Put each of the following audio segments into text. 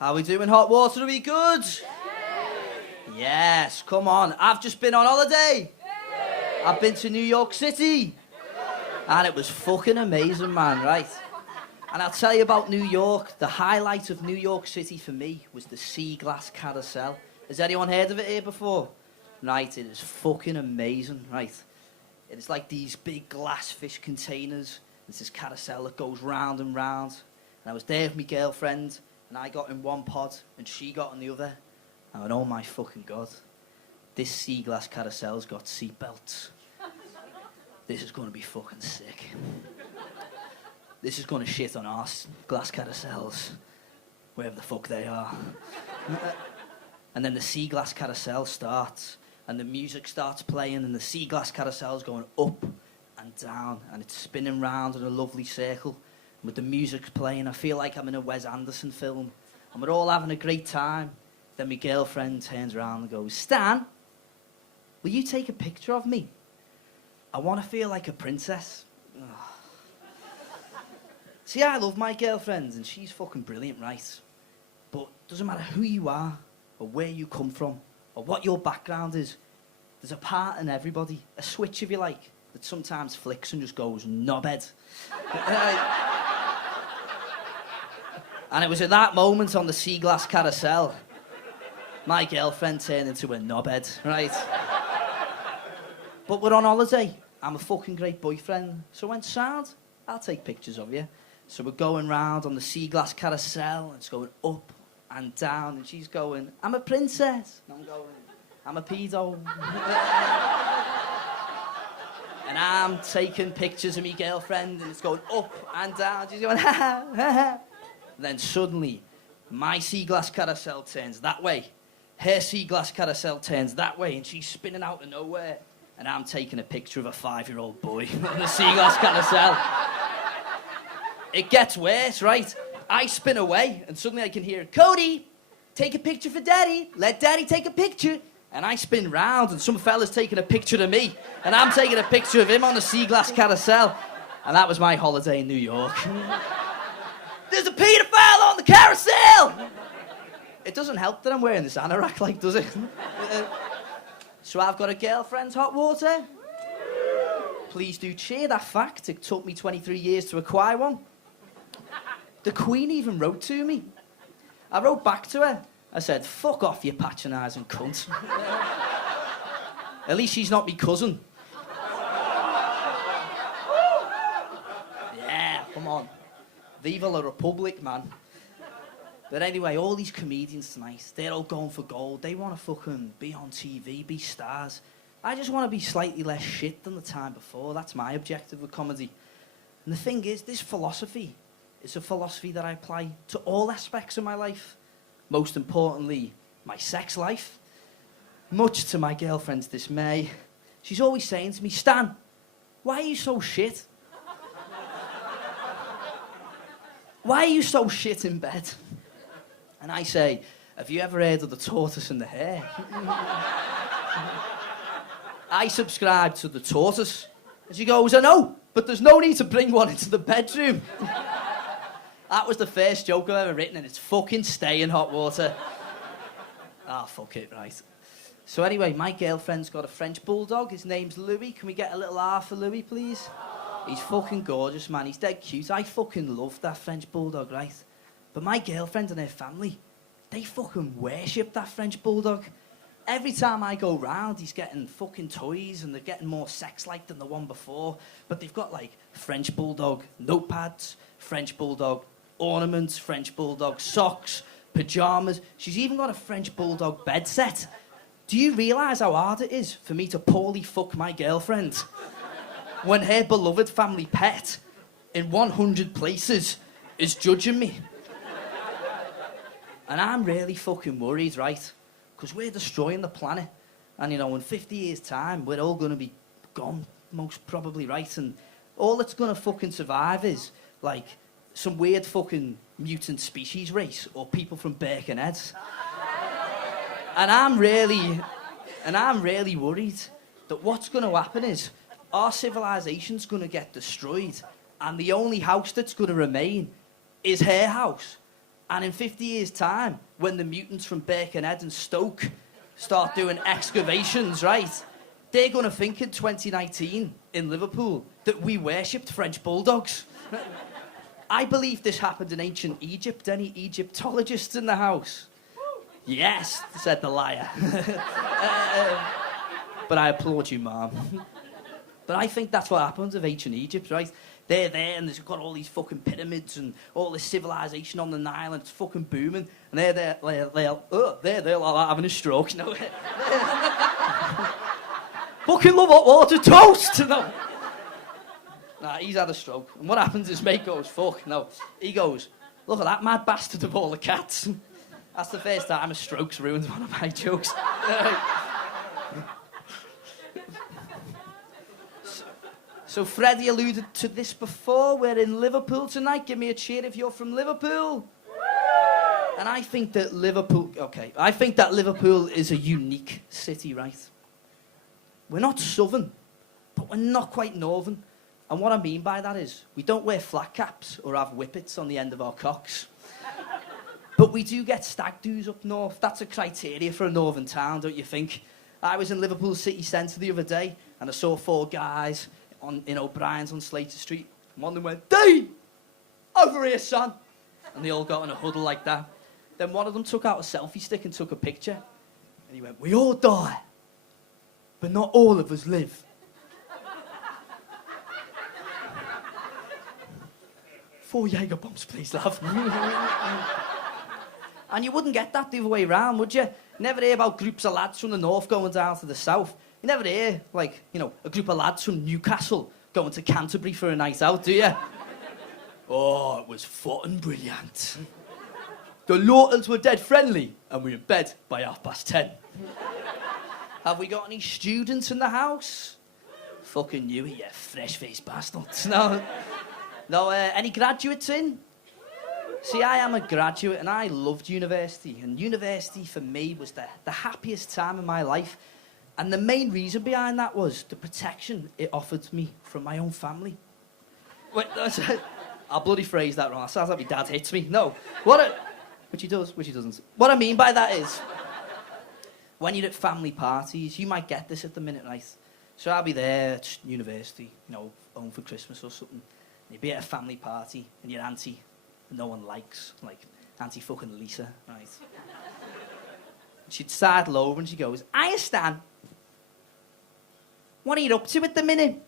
How we doing, Hot Water? Are we good? Yes, come on. I've just been on holiday. I've been to New York City. And it was fucking amazing, man, right? And I'll tell you about New York. The highlight of New York City for me was the sea glass carousel. Has anyone heard of it here before? Right, it is fucking amazing, right? It is like these big glass fish containers. There's this carousel that goes round and round. And I was there with my girlfriend, and I got in one pod, and she got in the other. I went, oh my fucking God. This sea glass carousel's got seatbelts. This is going to be fucking sick. This is going to shit on our glass carousels, wherever the fuck they are. And then the sea glass carousel starts, and the music starts playing, and the sea glass carousel's going up and down, and it's spinning round in a lovely circle. And with the music playing, I feel like I'm in a Wes Anderson film, and we're all having a great time. Then my girlfriend turns around and goes, Stan, will you take a picture of me? I want to feel like a princess. Ugh. See, I love my girlfriend, and she's fucking brilliant, right? But it doesn't matter who you are, or where you come from, or what your background is. There's a part in everybody, a switch if you like, that sometimes flicks and just goes knobhead. And it was at that moment on the sea glass carousel, my girlfriend turned into a knobhead, right? But we're on holiday. I'm a fucking great boyfriend. So I went, sound, I'll take pictures of you. So we're going round on the sea glass carousel, and it's going up and down, and she's going, I'm a princess. And I'm going, I'm a pedo. And I'm taking pictures of my girlfriend, and it's going up and down. She's going, ha ha ha. Then suddenly, my sea glass carousel turns that way. Her sea glass carousel turns that way, and she's spinning out of nowhere. And I'm taking a picture of a 5-year-old boy on the sea glass carousel. It gets worse, right? I spin away, and suddenly I can hear, Cody, take a picture for Daddy. Let Daddy take a picture. And I spin round, and some fella's taking a picture of me. And I'm taking a picture of him on the sea glass carousel. And that was my holiday in New York. There's a paedophile on the carousel! It doesn't help that I'm wearing this anorak, like, does it? So I've got a girlfriend, Hot Water. Please do cheer that fact. It took me 23 years to acquire one. The Queen even wrote to me. I wrote back to her. I said, fuck off, you patronising cunt. At least she's not me cousin. Yeah, come on. Viva la Republic, man. But anyway, all these comedians tonight, they're all going for gold. They want to fucking be on TV, be stars. I just want to be slightly less shit than the time before. That's my objective with comedy. And the thing is, this philosophy is a philosophy that I apply to all aspects of my life. Most importantly, my sex life. Much to my girlfriend's dismay, she's always saying to me, Stan, why are you so shit? Why are you so shit in bed? And I say, have you ever heard of the tortoise and the hare? I subscribe to the tortoise. And she goes, I know, but there's no need to bring one into the bedroom. That was the first joke I've ever written, and it's fucking staying, Hot Water. Ah, fuck it, right. So anyway, my girlfriend's got a French bulldog. His name's Louis. Can we get a little R for Louis, please? He's fucking gorgeous, man. He's dead cute. I fucking love that French bulldog, right? But my girlfriend and her family, they fucking worship that French bulldog. Every time I go round, he's getting fucking toys, and they're getting more sex-like than the one before. But they've got, like, French bulldog notepads, French bulldog ornaments, French bulldog socks, pyjamas. She's even got a French bulldog bed set. Do you realise how hard it is for me to poorly fuck my girlfriend when her beloved family pet in 100 places is judging me? And I'm really fucking worried, right? Because we're destroying the planet. And, you know, in 50 years' time, we're all going to be gone, most probably, right? And all that's going to fucking survive is, like, some weird fucking mutant species race or people from Birkenhead. And I'm really worried that what's going to happen is our civilization's going to get destroyed, and the only house that's going to remain is her house. And in 50 years' time, when the mutants from Birkenhead and Stoke start doing excavations, right, they're going to think in 2019 in Liverpool that we worshipped French bulldogs. I believe this happened in ancient Egypt. Any Egyptologists in the house? Yes, said the liar. But I applaud you, Mom. But I think that's what happens with ancient Egypt, right? They're there and they've got all these fucking pyramids and all this civilization on the Nile and it's fucking booming. And they're there like having a stroke. No. Fucking love hot water toast! No. Nah, he's had a stroke. And what happens is mate goes, fuck, no. He goes, look at that mad bastard of all the cats. That's the first time a stroke's ruined one of my jokes. So Freddie alluded to this before. We're in Liverpool tonight. Give me a cheer if you're from Liverpool. And I think that Liverpool is a unique city, right? We're not southern, but we're not quite northern. And what I mean by that is we don't wear flat caps or have whippets on the end of our cocks. But we do get stag doos up north. That's a criteria for a northern town, don't you think? I was in Liverpool city centre the other day and I saw 4 guys in O'Brien's on Slater Street. And one of them went, "Dave, over here, son." And they all got in a huddle like that. Then one of them took out a selfie stick and took a picture. And he went, "We all die, but not all of us live." 4 Jaeger bombs, please, love. And you wouldn't get that the other way around, would you? Never hear about groups of lads from the north going down to the south. You never hear, like, you know, a group of lads from Newcastle going to Canterbury for a night out, do you? Oh, it was fucking brilliant. The Lawtons were dead friendly, and we were in bed by 10:30. Have we got any students in the house? Fucking you, you fresh-faced bastards. No, any graduates in? See, I am a graduate, and I loved university. And university, for me, was the happiest time of my life. And the main reason behind that was the protection it offered me from my own family. Wait, I'll bloody phrase that wrong. It sounds like my dad hits me. No. Which he does, which he doesn't. What I mean by that is, when you're at family parties, you might get this at the minute, right? So I'll be there at university, you know, home for Christmas or something. And you'd be at a family party, and your auntie, no one likes, like Auntie fucking Lisa, right? She'd sidle over and she goes, "Hiya, Stan. What are you up to at the minute?"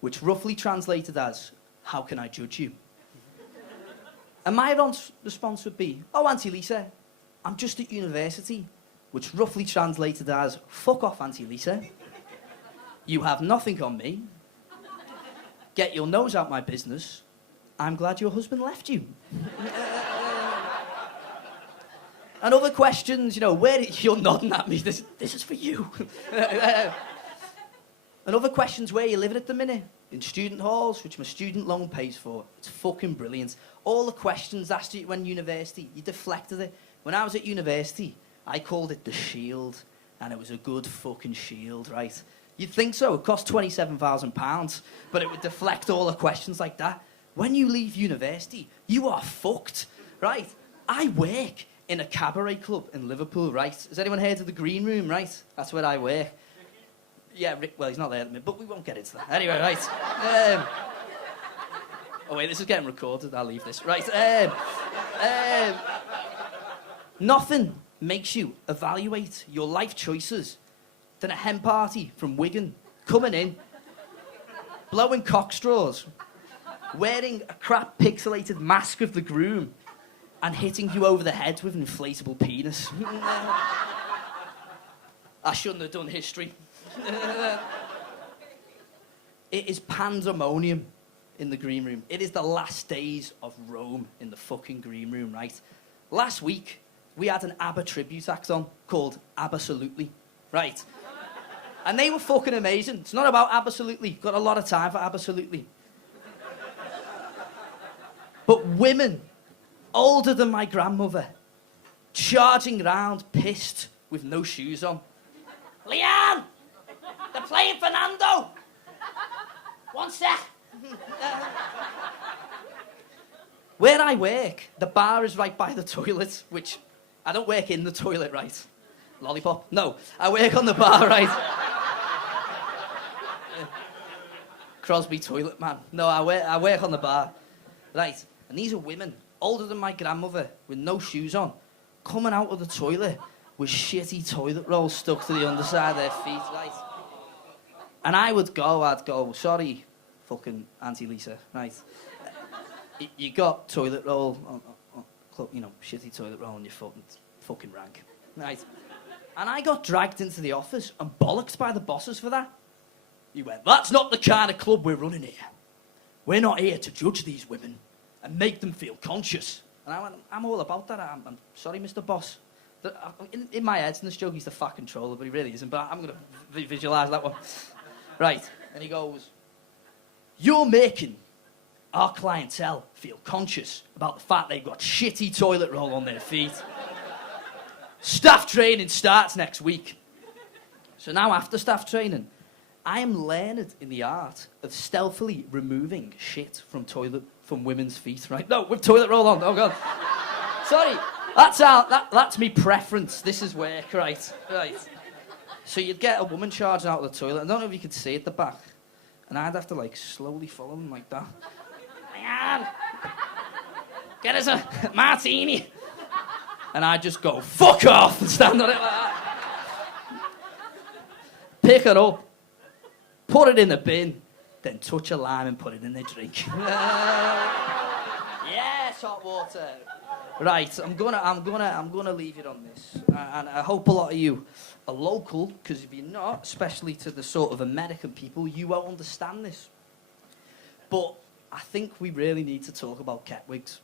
Which roughly translated as, "How can I judge you?" And my response would be, "Oh, Auntie Lisa, I'm just at university." Which roughly translated as, "Fuck off, Auntie Lisa. You have nothing on me. Get your nose out my business. I'm glad your husband left you." And other questions, you know, you're nodding at me, this is for you. And other questions, where you living at the minute? In student halls, which my student loan pays for. It's fucking brilliant. All the questions asked you when university, you deflected it. When I was at university, I called it the shield, and it was a good fucking shield, right? You'd think so, it cost £27,000, but it would deflect all the questions like that. When you leave university, you are fucked, right? I work in a cabaret club in Liverpool, right? Has anyone heard of the Green Room, right? That's where I work. Yeah, Rick, well, he's not there at the minute, but we won't get into that. Anyway, right. Oh, wait, this is getting recorded. I'll leave this. Right. Nothing makes you evaluate your life choices than a hen party from Wigan coming in, blowing cock straws, wearing a crap pixelated mask of the groom, and hitting you over the head with an inflatable penis. I shouldn't have done history. It is pandemonium in the Green Room. It is the last days of Rome in the fucking Green Room, right? Last week, we had an ABBA tribute act on called Absolutely, right? And they were fucking amazing. It's not about Absolutely. Got a lot of time for Absolutely. But women, older than my grandmother, charging round, pissed, with no shoes on. "Leanne! They're playing Fernando! One sec!" Where I work, the bar is right by the toilet, which I don't work in the toilet, right? Lollipop? No, I work on the bar, right? Crosby toilet man. No, I work on the bar, right? And these are women, older than my grandmother, with no shoes on, coming out of the toilet with shitty toilet rolls stuck to the underside of their feet, right? And I'd go, sorry, fucking Auntie Lisa, right? You got toilet roll, shitty toilet roll on your foot, and it's fucking rank, right? And I got dragged into the office and bollocked by the bosses for that. He went, that's not the kind of club we're running here. We're not here to judge these women and make them feel conscious. And I went, I'm all about that. I'm sorry, Mr. Boss. In my head, in this joke, he's the fat controller, but he really isn't. But I'm going to visualise that one. Right. And he goes, you're making our clientele feel conscious about the fact they've got shitty toilet roll on their feet. Staff training starts next week. So now after staff training, I am learned in the art of stealthily removing shit from women's feet, right? No, with toilet roll on. Oh, God. Sorry. That's me preference. This is work, right? Right. So you'd get a woman charging out of the toilet. I don't know if you could see at the back. And I'd have to, slowly follow them like that. Hang on. Get us a martini. And I'd just go, fuck off, and stand on it like that. Pick it up. Put it in the bin. Then touch a lime and put it in their drink. Yes, hot water. Right, I'm gonna leave it on this, and I hope a lot of you are local, because if you're not, especially to the sort of American people, you won't understand this. But I think we really need to talk about Ketwigs.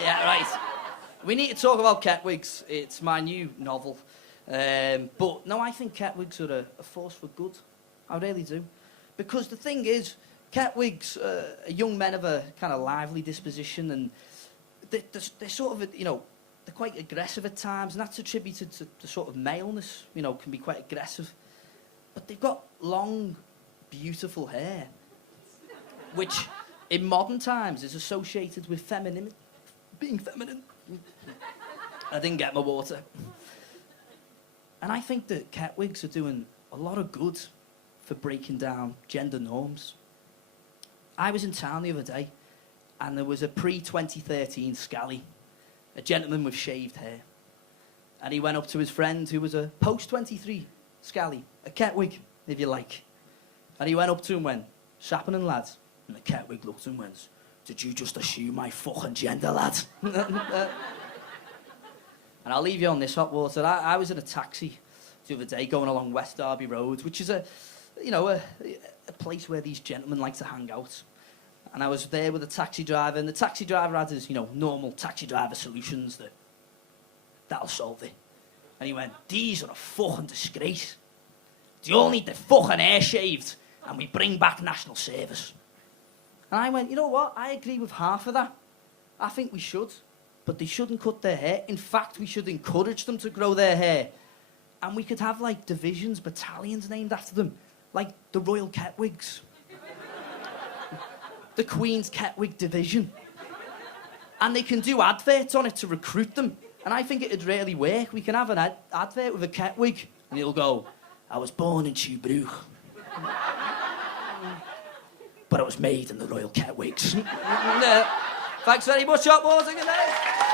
Yeah, right. We need to talk about Ketwigs. It's my new novel, but no, I think Ketwigs are a force for good. I really do, because the thing is, Ketwigs are young men of a kind of lively disposition, and they're sort of, they're quite aggressive at times, and that's attributed to the sort of maleness, can be quite aggressive. But they've got long, beautiful hair, which in modern times is associated with femininity, being feminine. I didn't get my water. And I think that Ketwigs are doing a lot of good for breaking down gender norms. I was in town the other day, and there was a pre-2013 scally, a gentleman with shaved hair. And he went up to his friend who was a post-23 scally, a Ketwig, if you like. And he went up to him and went, "Sappening, lads." And the Ketwig looked at him and went, "Did you just assume my fucking gender, lad?" And I'll leave you on this, hot water. I was in a taxi the other day going along West Derby Road, which is a place where these gentlemen like to hang out. And I was there with a taxi driver, and the taxi driver had his, normal taxi driver solutions that'll solve it. And he went, "These are a fucking disgrace. They all need their fucking hair shaved, and we bring back national service." And I went, you know what? I agree with half of that. I think we should, but they shouldn't cut their hair. In fact, we should encourage them to grow their hair. And we could have, divisions, battalions named after them, like the Royal Ketwigs. The Queen's Ketwig Division. And they can do adverts on it to recruit them. And I think it'd really work. We can have an advert with a Ketwig, and he'll go, "I was born in Shoebrook, but I was made in the Royal Ketwigs." Thanks very much, hot water. Good night.